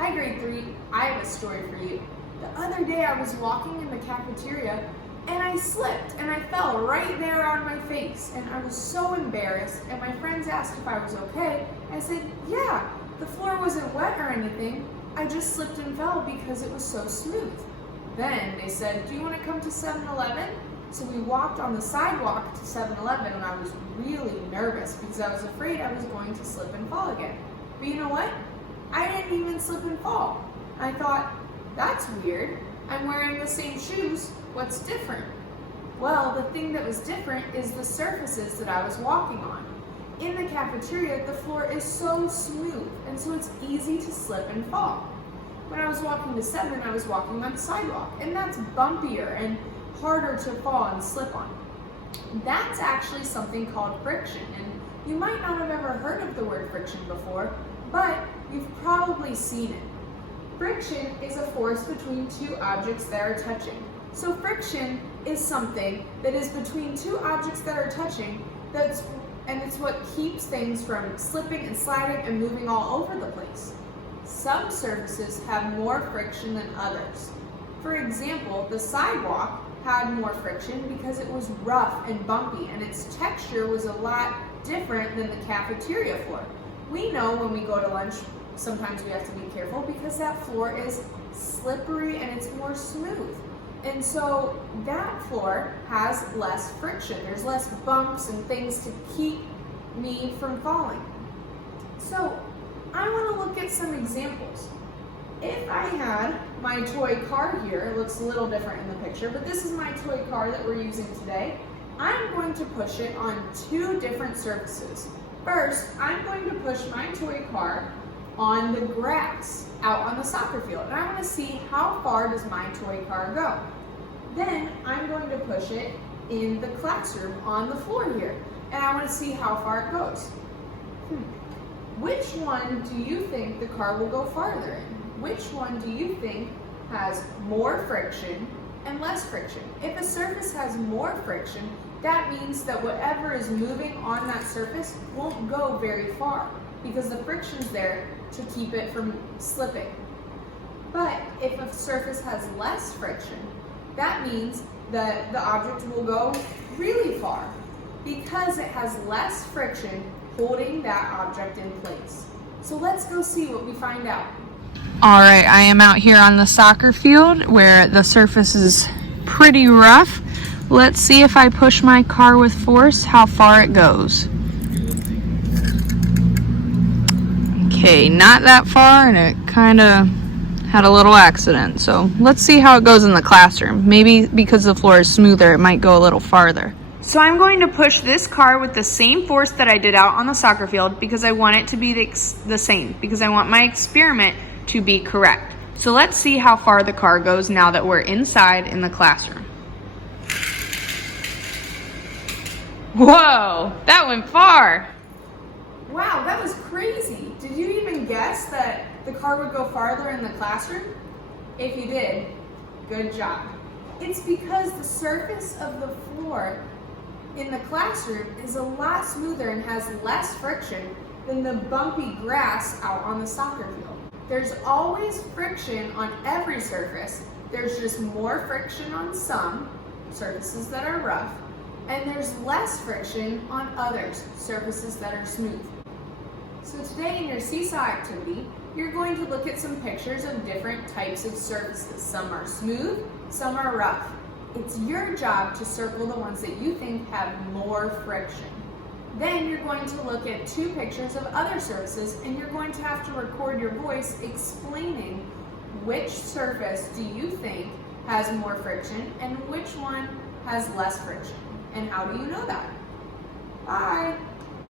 Hi grade 3, I have a story for you. The other day I was walking in the cafeteria and I slipped and I fell right there on my face and I was so embarrassed, and my friends asked if I was okay. I said, yeah, the floor wasn't wet or anything. I just slipped and fell because it was so smooth. Then they said, do you want to come to 7-Eleven? So we walked on the sidewalk to 7-Eleven and I was really nervous because I was afraid I was going to slip and fall again. But you know what? I didn't even slip and fall. I thought, that's weird. I'm wearing the same shoes. What's different? Well, the thing that was different is the surfaces that I was walking on. In the cafeteria, the floor is so smooth, and so it's easy to slip and fall. When I was walking to 7, I was walking on sidewalk, and that's bumpier and harder to fall and slip on. That's actually something called friction, and you might not have ever heard of the word friction before, but you've probably seen it. Friction is a force between two objects that are touching. So friction is something that is between two objects that are touching, and it's what keeps things from slipping and sliding and moving all over the place. Some surfaces have more friction than others. For example, the sidewalk had more friction because it was rough and bumpy, and its texture was a lot different than the cafeteria floor. We know when we go to lunch, sometimes we have to be careful because that floor is slippery and it's more smooth. And so that floor has less friction. There's less bumps and things to keep me from falling. So I want to look at some examples. If I had my toy car here, it looks a little different in the picture, but this is my toy car that we're using today. I'm going to push it on two different surfaces. First, I'm going to push my toy car on the grass out on the soccer field, and I want to see how far does my toy car go. Then I'm going to push it in the classroom on the floor here, and I want to see how far it goes. Which one do you think the car will go farther in? Which one do you think has more friction and less friction? If a surface has more friction, that means that whatever is moving on that surface won't go very far because the friction's there to keep it from slipping. But if a surface has less friction, that means that the object will go really far because it has less friction holding that object in place. So let's go see what we find out. All right, I am out here on the soccer field where the surface is pretty rough. Let's see if I push my car with force, how far it goes. Okay, not that far, and it kind of had a little accident. So let's see how it goes in the classroom. Maybe because the floor is smoother, it might go a little farther. So I'm going to push this car with the same force that I did out on the soccer field because I want it to be the same, because I want my experiment to be correct. So let's see how far the car goes now that we're inside in the classroom. Whoa, that went far. Wow, that was crazy. Did you even guess that the car would go farther in the classroom? If you did, good job. It's because the surface of the floor in the classroom is a lot smoother and has less friction than the bumpy grass out on the soccer field. There's always friction on every surface. There's just more friction on some surfaces that are rough, and there's less friction on others, surfaces that are smooth. So today in your seesaw activity, you're going to look at some pictures of different types of surfaces. Some are smooth, some are rough. It's your job to circle the ones that you think have more friction. Then you're going to look at two pictures of other surfaces, and you're going to have to record your voice explaining which surface do you think has more friction and which one has less friction. And how do you know that? Bye.